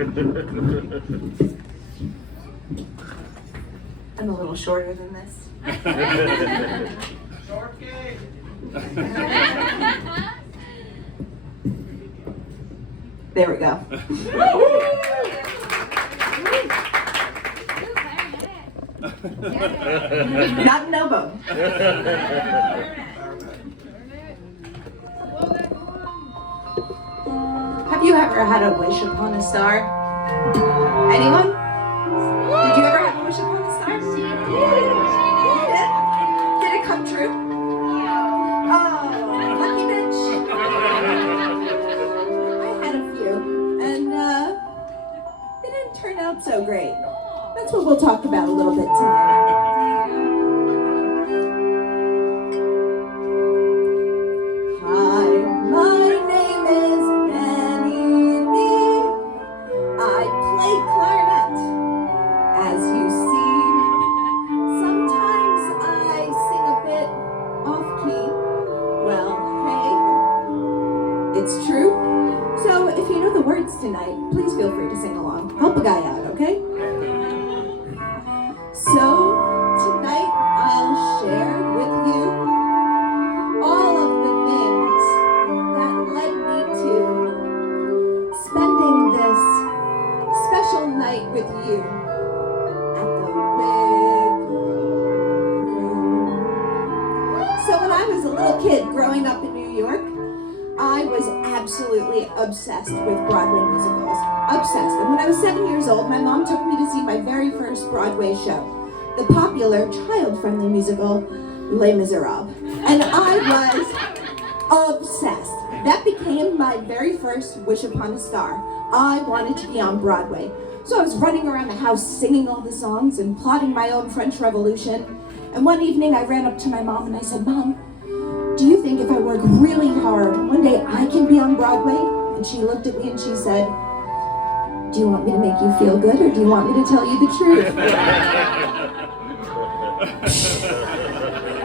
I'm a little shorter than this. Short cake. There we go. Not an elbow. Have you ever had a wish upon a star? Anyone? Did you ever have a wish upon a star? You did? Did it come true? Oh, lucky bitch. I had a few, and they didn't turn out so great. That's what we'll talk about a little bit tonight. Hi, my name is Penny Lee. I play clarinet, as you see. Sometimes I sing a bit off-key. Well, hey, it's true. So if you know the words tonight, please feel free to sing along. Help a guy out, okay? So tonight I'll share with you all of the things that led me to spending this special night with you at the Wiggle Room. So when I was a little kid growing up in New York, I was absolutely obsessed with Broadway musicals. Obsessed. And when I was 7 years old, my mom took me to see my very first Broadway show, the popular child-friendly musical Les Miserables. And I was obsessed. That became my very first wish upon a star. I wanted to be on Broadway. So I was running around the house singing all the songs and plotting my own French Revolution. And one evening I ran up to my mom and I said, "Mom, do you think if I work really hard, one day I can be on Broadway?" And she looked at me and she said, "Do you want me to make you feel good, or do you want me to tell you the truth?"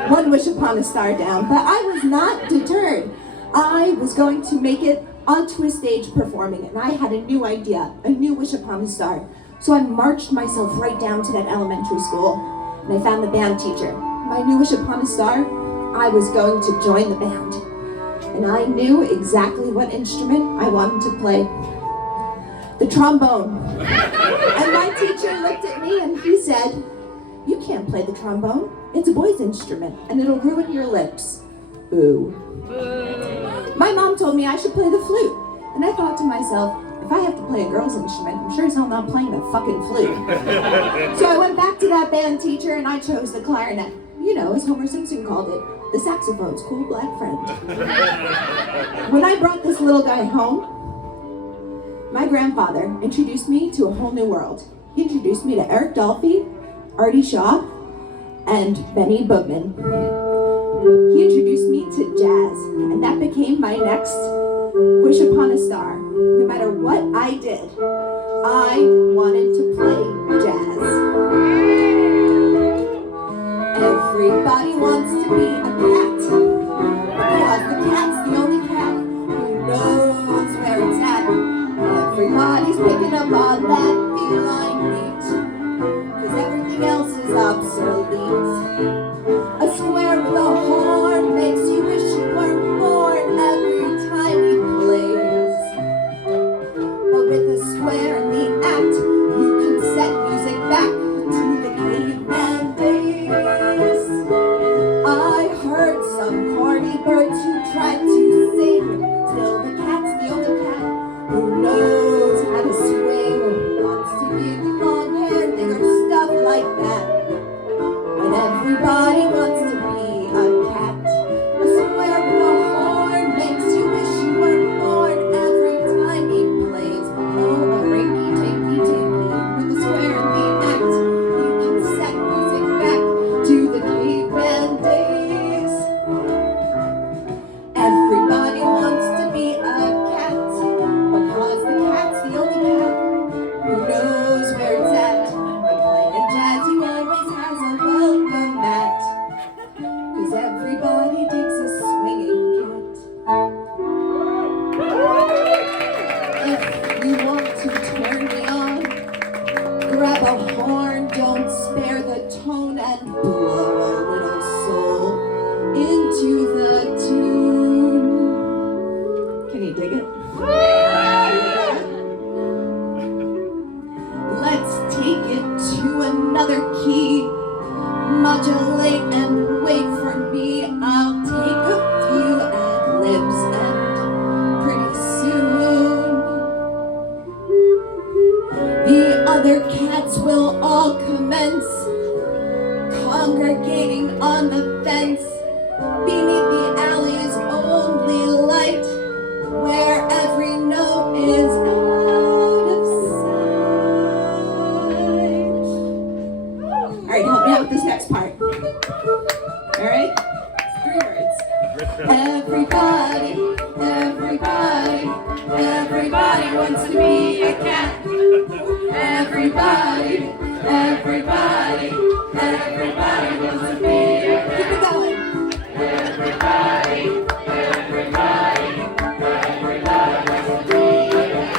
One wish upon a star down, but I was not deterred. I was going to make it onto a stage performing it, and I had a new idea, a new wish upon a star. So I marched myself right down to that elementary school, and I found the band teacher. My new wish upon a star, I was going to join the band. And I knew exactly what instrument I wanted to play. The trombone. And my teacher looked at me and he said, "You can't play the trombone. It's a boy's instrument and it'll ruin your lips." Boo. My mom told me I should play the flute. And I thought to myself, if I have to play a girl's instrument, I'm sure as hell not playing the fucking flute. So I went back to that band teacher and I chose the clarinet. You know, as Homer Simpson called it, the saxophone's cool black friend. When I brought this little guy home, my grandfather introduced me to a whole new world. He introduced me to Eric Dolphy, Artie Shaw, and Benny Boogman. He introduced me to jazz, and that became my next wish upon a star. No matter what I did, I wanted to play jazz. Everybody wants to be a cat, because the cat's the only cat who knows where it's at. Everybody's picking up on that feline beat, because everything else is obsolete. A square with a horn makes you wish you were born every time he plays. But with a square in the act, you can set music back to the caveman days. I heard some corny birds who tried to sing, till the cat's the only cat who knows how to swing, wants to belong birds will all commence, congregating on the fence, beneath the alley's only light, where every note is out of sight. All right, help me out with this next part. All right, it's 3 words. Everybody, everybody, everybody wants to be a cat. Everybody, everybody, everybody wants to be a cat. Keep it going. Everybody, everybody, everybody wants to be a cat.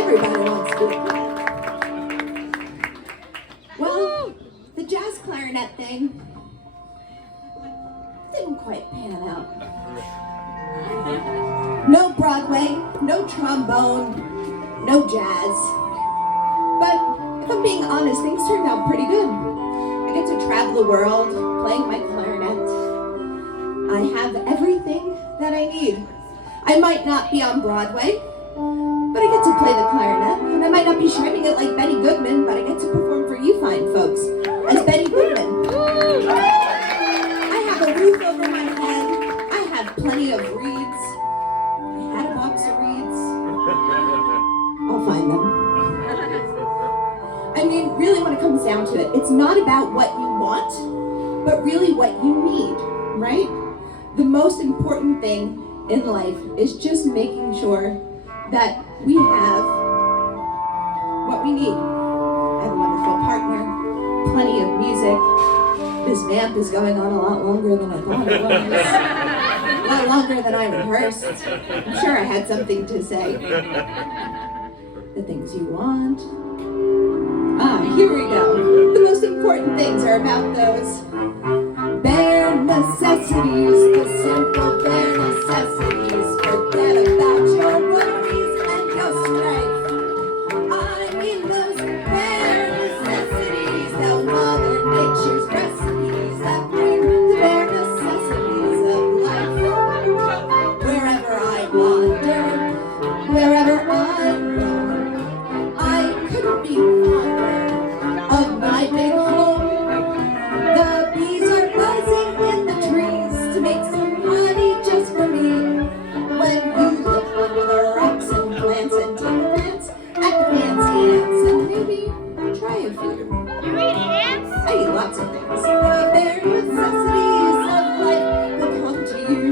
Everybody wants to be a cat. Well, the jazz clarinet thing didn't quite pan out. No Broadway, no trombone, no jazz. But if I'm being honest, things turned out pretty good. I get to travel the world playing my clarinet. I have everything that I need. I might not be on Broadway, but I get to play the clarinet, and I might not be shining it like Betty Goodman, but I get to perform for you fine folks as Betty Goodman. I have a roof over my head. I have plenty of reeds. I had a box of reeds. I'll find them. I mean, really when it comes down to it, it's not about what you want, but really what you need, right? The most important thing in life is just making sure that we have what we need. I have a wonderful partner, plenty of music. This vamp is going on a lot longer than I thought it was. A lot longer than I rehearsed. I'm sure I had something to say. The things you want. Here we go. The most important things are about those bare necessities, the simple bare necessities. Forget about your worries and your strife. I mean those bare necessities, though Mother Nature's recipes that bring the bare necessities of life. Wherever I wander, wherever I roam, I couldn't be fonder of my big home. The bees are buzzing in the trees to make some honey just for me. When you look under the rocks and plants and take a glance at the fancy ants and maybe try a few. You eat ants? I eat lots of things. The bare necessities of life will come to you.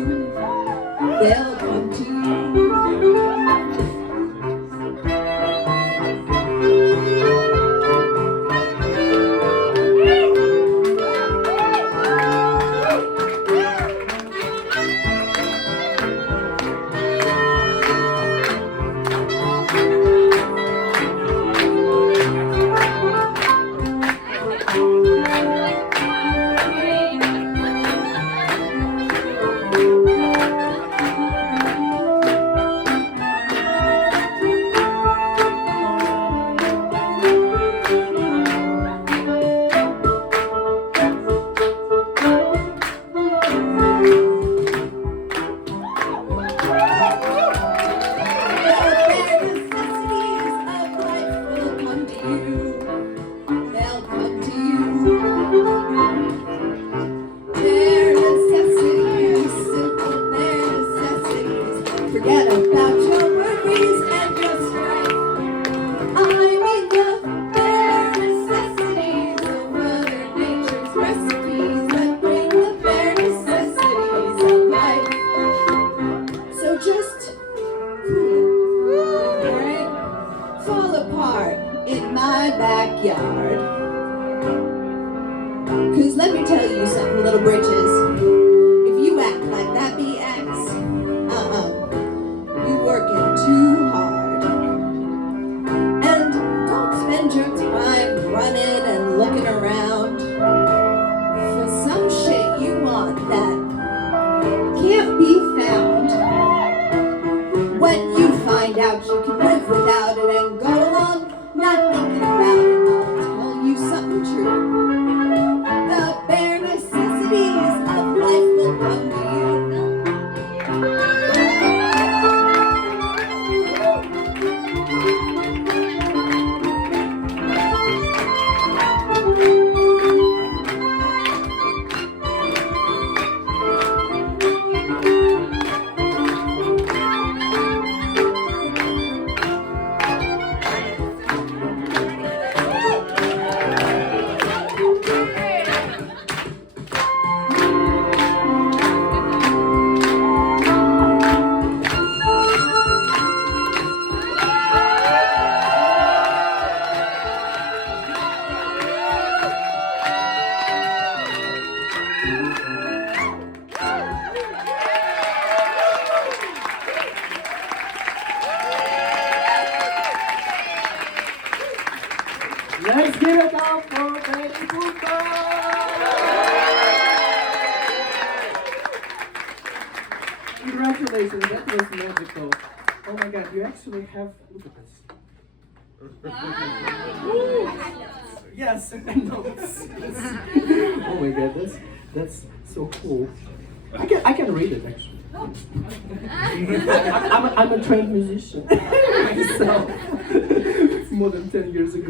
They'll come to you. Forget about your worries and your strife. I mean the bare necessities of Mother Nature's recipes that bring the bare necessities of life. So just cool, alright? Fall apart in my backyard. Cause let me tell you something, little britches. If you act like that BX, you working too hard. And don't spend your time running and looking around for some shit you want that can't be found. When you find out you can live without it and go along not thinking about it, I'll tell you something true. The bare necessities of life will come to you. Let's give it up for Betty Cooper! Congratulations, that was magical. Oh my god, you actually have, look at this. Yes, and notes. Oh my god, that's so cool. I can read it actually. I'm a trained musician. So, it's more than 10 years ago.